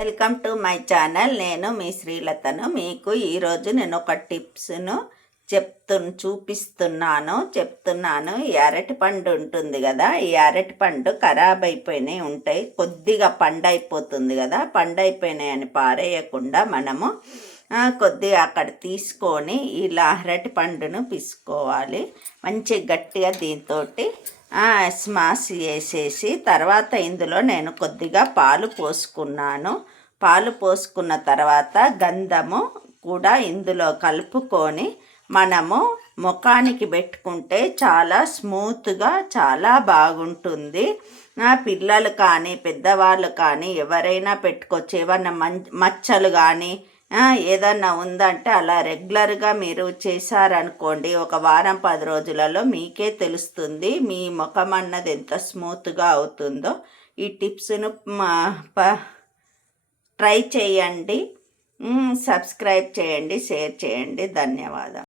Welcome to my channel. నేను మీ శ్రీలతను. మీకు ఈరోజు నేను ఒక టిప్స్ను చెప్తున్నాను. ఈ అరటిపండు ఉంటుంది కదా, ఈ అరటిపండు ఖరాబ్ అయిపోయినాయి ఉంటాయి, కొద్దిగా పండు అయిపోతుంది కదా, పండు అయిపోయినాయి అని పారేయకుండా మనము కొద్దిగా అక్కడ తీసుకొని ఇలా అరటి పండును పిసుకోవాలి. మంచి గట్టిగా దీంతో స్మాష్ చేసేసి తర్వాత ఇందులో నేను కొద్దిగా పాలు పోసుకున్నాను. పాలు పోసుకున్న తర్వాత గంధము కూడా ఇందులో కలుపుకొని మనము ముఖానికి పెట్టుకుంటే చాలా స్మూత్గా చాలా బాగుంటుంది. పిల్లలు కానీ పెద్దవాళ్ళు కానీ ఎవరైనా పెట్టుకోవచ్చు. ఏమన్నా మచ్చలు కానీ ఏదన్నా ఉందంటే అలా రెగ్యులర్గా మీరు చేశారనుకోండి, ఒక వారం 10 రోజులలో మీకే తెలుస్తుంది మీ ముఖం అన్నది ఎంత స్మూత్గా అవుతుందో. ఈ టిప్స్ను ట్రై చేయండి, సబ్స్క్రైబ్ చేయండి, షేర్ చేయండి. ధన్యవాదాలు.